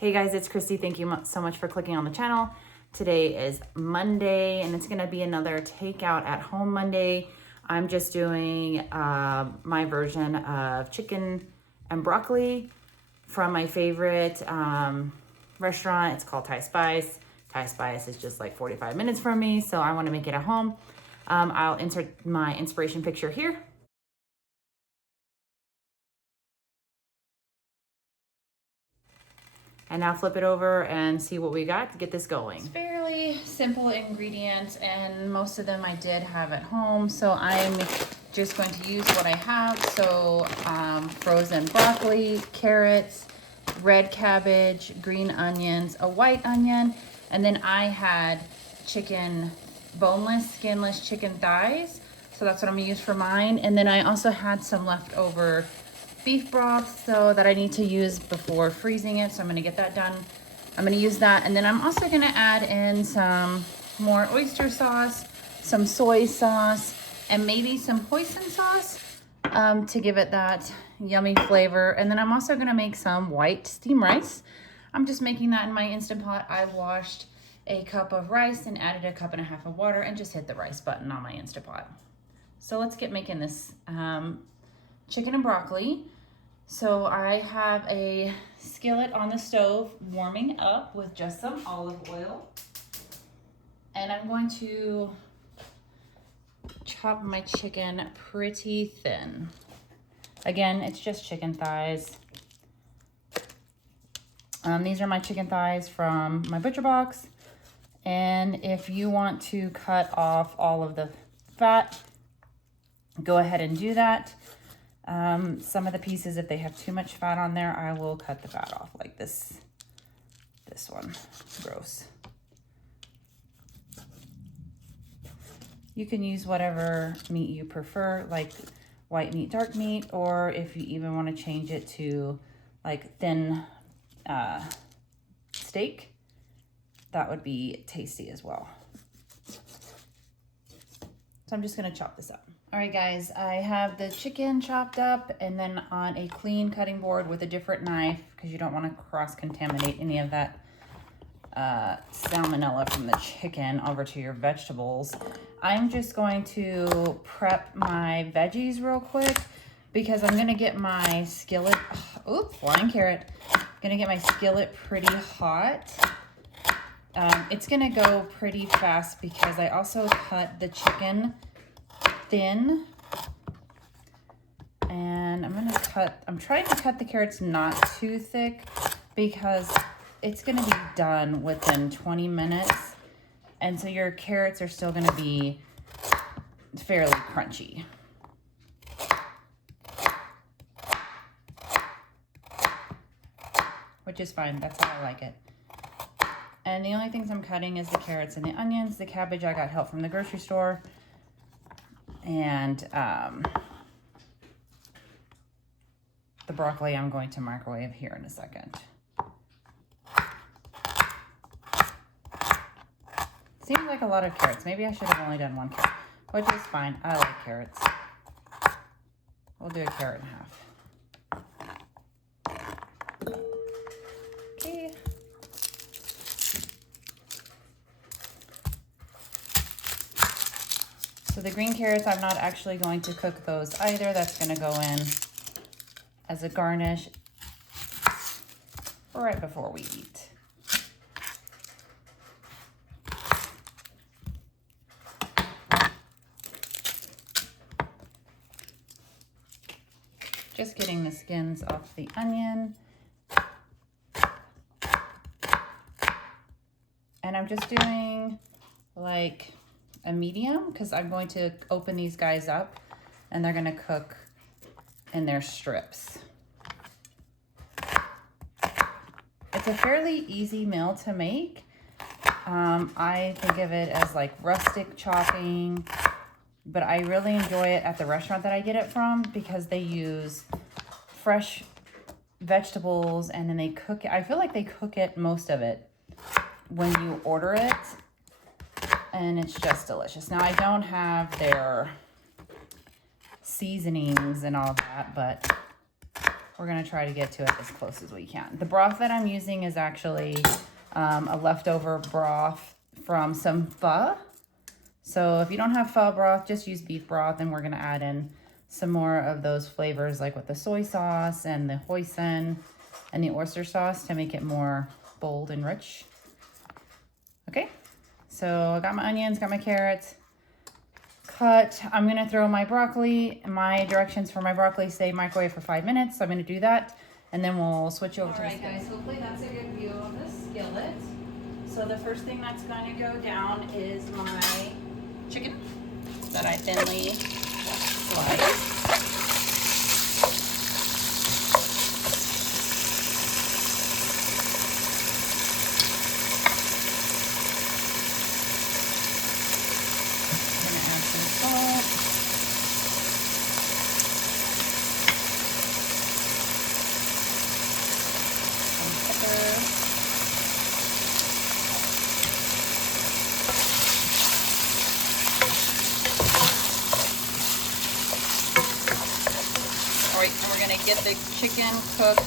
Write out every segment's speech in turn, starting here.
Hey guys, it's Christy. Thank you so much for clicking on the channel. Today is Monday and it's gonna be another takeout at home Monday. I'm just doing my version of chicken and broccoli from my favorite restaurant. It's called Thai Spice. Thai Spice is just like 45 minutes from me, so I wanna make it at home. I'll insert my inspiration picture here. And now flip it over and see what we got to get this going. It's fairly simple ingredients and most of them I did have at home. So I'm just going to use what I have. So frozen broccoli, carrots, red cabbage, green onions, a white onion. And then I had chicken, boneless, skinless chicken thighs. So that's what I'm gonna use for mine. And then I also had some leftover beef broth so that I need to use before freezing it, so I'm gonna get that done. I'm gonna use that, and then I'm also gonna add in some more oyster sauce, some soy sauce, and maybe some hoisin sauce to give it that yummy flavor. And then I'm also gonna make some white steamed rice. I'm just making that in my Instant Pot. I've washed a cup of rice and added a cup and a half of water and just hit the rice button on my Instant Pot. So let's get making this chicken and broccoli. So I have a skillet on the stove warming up with just some olive oil. And I'm going to chop my chicken pretty thin. Again, it's just chicken thighs. These are my chicken thighs from my butcher box. And if you want to cut off all of the fat, go ahead and do that. Some of the pieces, if they have too much fat on there, I will cut the fat off like this one. Gross. You can use whatever meat you prefer, like white meat, dark meat, or if you even want to change it to like thin steak, that would be tasty as well. So I'm just gonna chop this up. All right, guys, I have the chicken chopped up and then on a clean cutting board with a different knife because you don't want to cross-contaminate any of that salmonella from the chicken over to your vegetables. I'm just going to prep my veggies real quick because I'm gonna get my skillet, flying carrot. Gonna get my skillet pretty hot. It's gonna go pretty fast because I also cut the chicken thin, and I'm trying to cut the carrots not too thick because it's gonna be done within 20 minutes, and so your carrots are still gonna be fairly crunchy. Which is fine, that's how I like it. And the only things I'm cutting is the carrots and the onions. The cabbage I got help from the grocery store. And the broccoli I'm going to microwave here in a second. Seems like a lot of carrots. Maybe I should have only done one carrot, which is fine. I like carrots. We'll do a carrot and a half. Okay. So the green carrots, I'm not actually going to cook those either. That's going to go in as a garnish right before we eat. Just getting the skins off the onion. And I'm just doing like a medium because I'm going to open these guys up and they're going to cook in their strips. It's a fairly easy meal to make. I think of it as like rustic chopping, but I really enjoy it at the restaurant that I get it from because they use fresh vegetables and then they cook it. I feel like they cook it, most of it, when you order it. And it's just delicious. Now I don't have their seasonings and all that, but we're gonna try to get to it as close as we can. The broth that I'm using is actually a leftover broth from some pho. So if you don't have pho broth, just use beef broth, and we're gonna add in some more of those flavors, like with the soy sauce and the hoisin and the oyster sauce, to make it more bold and rich. Okay, so I got my onions, got my carrots cut. I'm gonna throw my broccoli. My directions for my broccoli say microwave for 5 minutes. So I'm gonna do that, and then we'll switch over to the skillet. All right, guys, hopefully that's a good view of the skillet. So the first thing that's gonna go down is my chicken that I thinly sliced. Alright, and we're gonna get the chicken cooked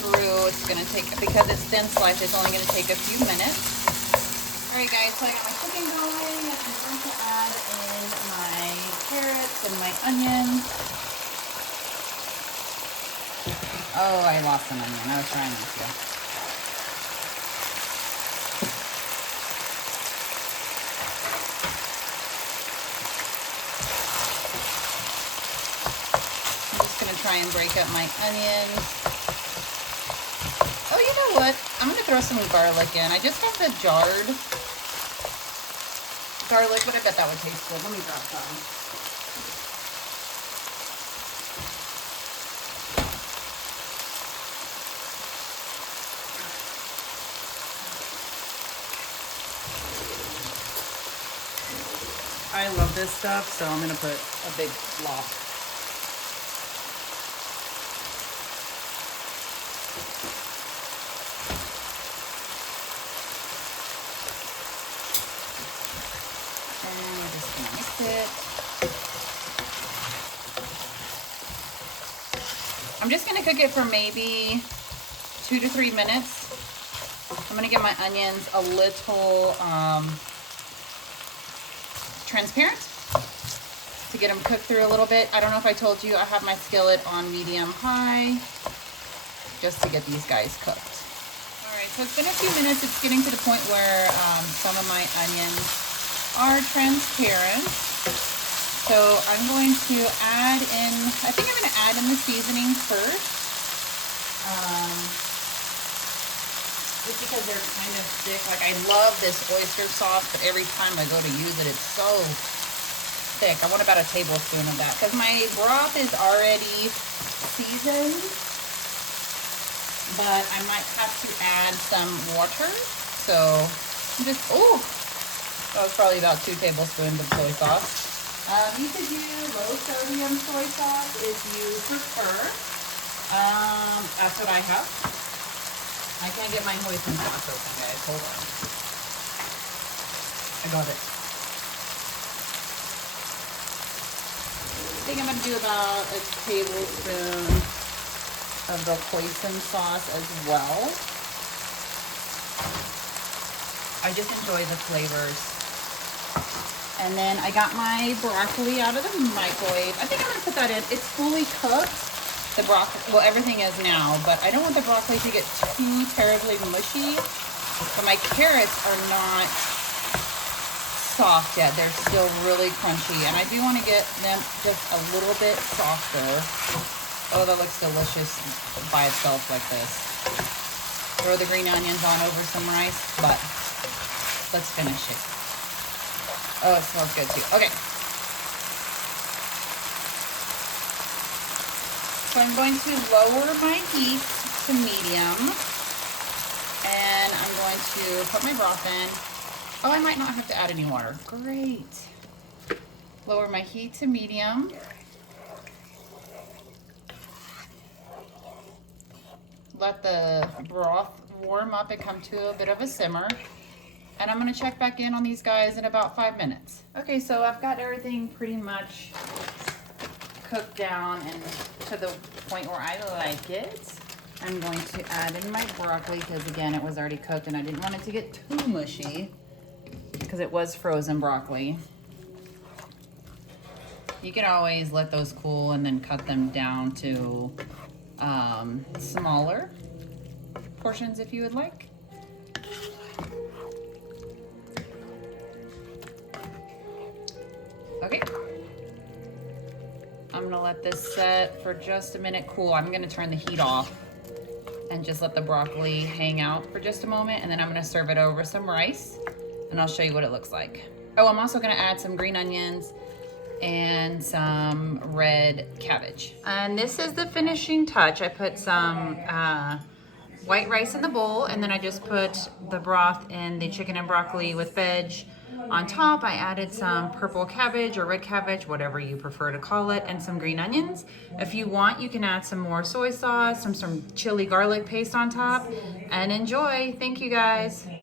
through. It's gonna take, because it's thin sliced, it's only gonna take a few minutes. Alright guys, so I got my chicken going, and I'm going to add in my carrots and my onions. Oh, I lost an onion. I was trying to. Try and break up my onions. Oh, you know what? I'm gonna throw some garlic in. I just have the jarred garlic, but I bet that would taste good. Let me grab some. I love this stuff, so I'm gonna put a big block. I'm just gonna cook it for maybe 2 to 3 minutes. I'm gonna get my onions a little transparent to get them cooked through a little bit. I don't know if I told you, I have my skillet on medium high just to get these guys cooked. All right, so it's been a few minutes. It's getting to the point where some of my onions are transparent. So I'm going to add in, I think I'm going to add in the seasoning first. Just because they're kind of thick. Like, I love this oyster sauce, but every time I go to use it, it's so thick. I want about a tablespoon of that because my broth is already seasoned, but I might have to add some water. So just, oh, that was probably about 2 tablespoons of soy sauce. You could do low sodium soy sauce if you prefer. That's what I have. I can't get my hoisin sauce open, guys. Hold on. I got it. I think I'm going to do about a tablespoon of the hoisin sauce as well. I just enjoy the flavors. And then I got my broccoli out of the microwave. I think I'm gonna put that in. It's fully cooked. The broccoli, well, everything is now, but I don't want the broccoli to get too terribly mushy. But my carrots are not soft yet. They're still really crunchy. And I do want to get them just a little bit softer. Oh, that looks delicious by itself like this. Throw the green onions on over some rice, but let's finish it. Oh, it smells good too. Okay. So I'm going to lower my heat to medium. And I'm going to put my broth in. Oh, I might not have to add any water. Great. Lower my heat to medium. Let the broth warm up and come to a bit of a simmer. And I'm gonna check back in on these guys in about 5 minutes. Okay, so I've got everything pretty much cooked down and to the point where I like it, I'm going to add in my broccoli because again, it was already cooked and I didn't want it to get too mushy because it was frozen broccoli. You can always let those cool and then cut them down to smaller portions if you would like. Okay. I'm gonna let this set for just a minute cool. I'm gonna turn the heat off and just let the broccoli hang out for just a moment, and then I'm gonna serve it over some rice and I'll show you what it looks like. Oh, I'm also gonna add some green onions and some red cabbage. And this is the finishing touch. I put some white rice in the bowl, and then I just put the broth in the chicken and broccoli with veg. On top, I added some purple cabbage or red cabbage, whatever you prefer to call it, and some green onions. If you want, you can add some more soy sauce, some chili garlic paste on top, and enjoy. Thank you guys.